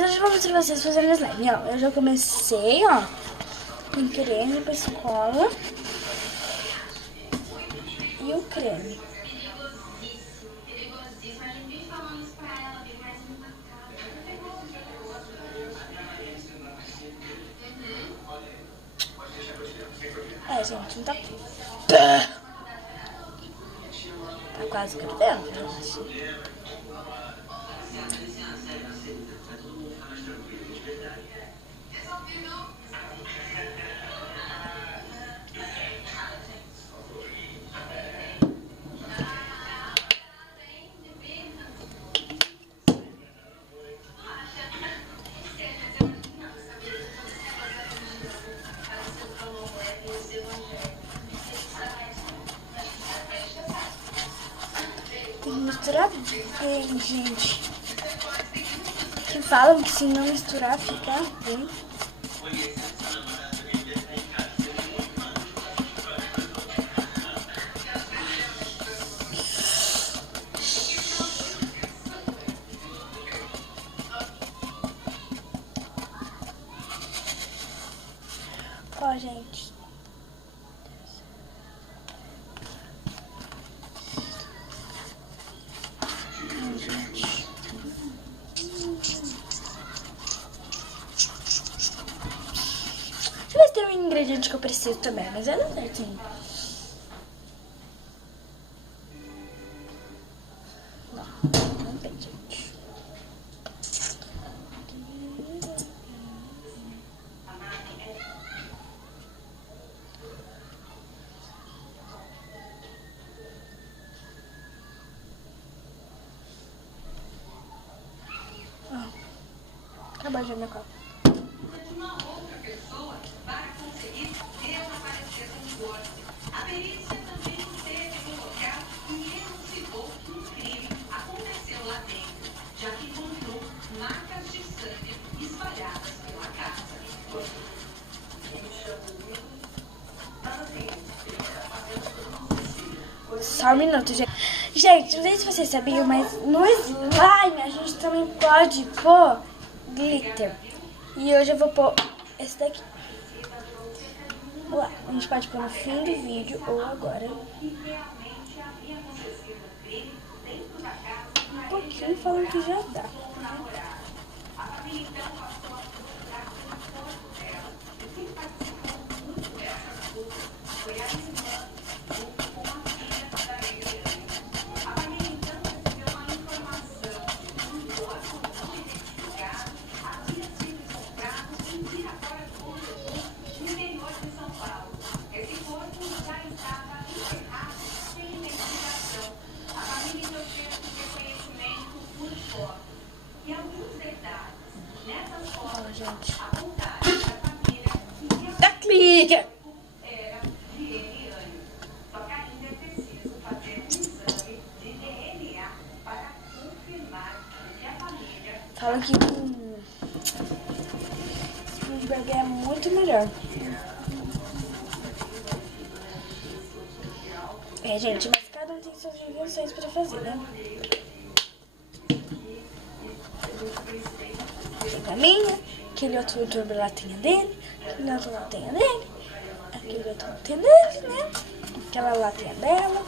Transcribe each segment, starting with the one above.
Hoje eu vou mostrar pra vocês fazendo slime, ó. Eu já comecei, ó, com creme pra escola e o creme. Gente, não tá... Tá quase grudando, gente. Tem que misturar bem, gente. Que falam que se não misturar fica bem. Ó, gente. Deixa eu ver se tem um ingrediente que eu preciso também, mas é não certinho. Não tem, gente. Acabou já minha copa. Uma outra pessoa para conseguir desaparecer com força. A perícia também teve no local e elucidou que um crime aconteceu lá dentro, já que encontrou marcas de sangue espalhadas pela casa. Só um minuto, gente. Gente, não sei se vocês sabiam, mas no slime a gente também pode pôr glitter. E hoje eu vou pôr esse daqui. Vamos lá. A gente pode pôr no fim do vídeo ou agora. Um pouquinho falando que já dá. Gente. Tá clica! Falam que o bebê é muito melhor. Gente, mas cada um tem suas invenções pra fazer, né? Tem a minha, aquele outro youtuber lá tem a dele, aquele outro lá tem a dele, aquele outro lá tem a dele, né? Aquela lá tem a dela.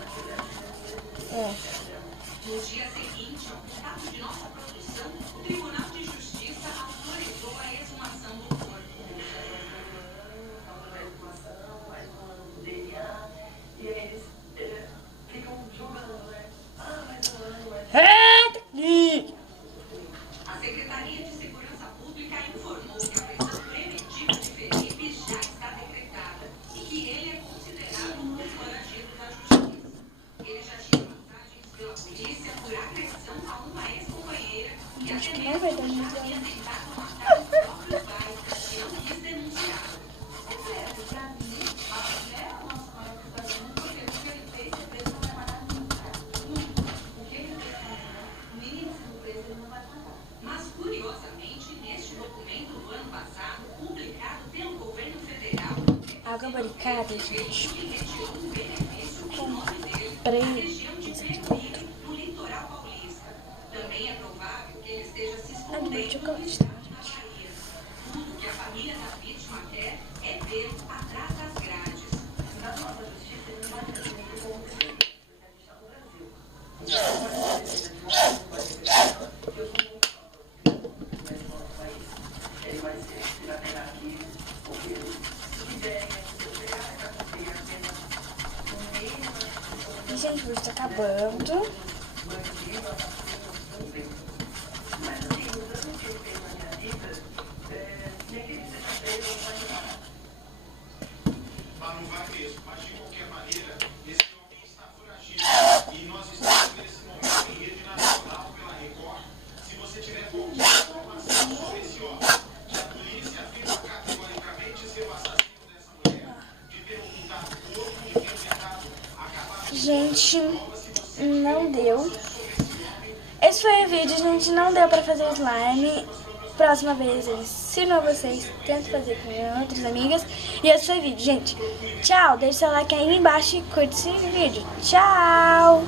No dia seguinte, ao contato de nossa produção, o Tribunal de Justiça autorizou a exumação do corpo. E eles ficam julgando, né? A Secretaria de Segurança Pública informou que a prisão preventiva de Felipe já está decretada e que ele é considerado um foragido da justiça. Ele já tinha passagens pela polícia por agressão a uma ex-companheira e até mesmo já tinha tentado matar o próprio pai e não quis denunciar. É certo, pra mim, a nossa maior preocupação porque o que ele fez ser preso não vai matar nunca. O que ele fez o menino sendo preso ele não vai matar. Mas, curiosamente, neste documento do ano passado, publicado pelo governo federal, Água barricada, gente. no litoral paulista. Também é provável que ele esteja se escondendo de chocolate, tá, gente? Tudo que a família da vítima quer é ver atrás das grades. Na nossa justiça, ele não vai ter muito como ser, porque a gente está no Brasil. Ele vai ser, ele vai pegar aqui, porque se derem esse pegar, vai conseguir apenas um mínimo. E, gente, o vídeo tá acabando. Mas assim, mudando o que eu tenho na minha vida, nem que ele seja feio, não vai mudar. Mas não vai mesmo. Mas de qualquer maneira, esse homem está foragido. E nós estamos nesse momento em rede nacional pela Record. Se você tiver qualquer informação sobre esse homem, que a polícia afirma categoricamente ser o assassino dessa mulher, de ter ocultado o corpo, de ter tentado acabar com Gente, não deu. Esse foi o vídeo, gente. Não deu pra fazer slime. Próxima vez eu ensino a vocês. Tento fazer com outras amigas. E esse foi o vídeo, gente. Tchau. Deixa seu like aí embaixo e curte esse vídeo. Tchau.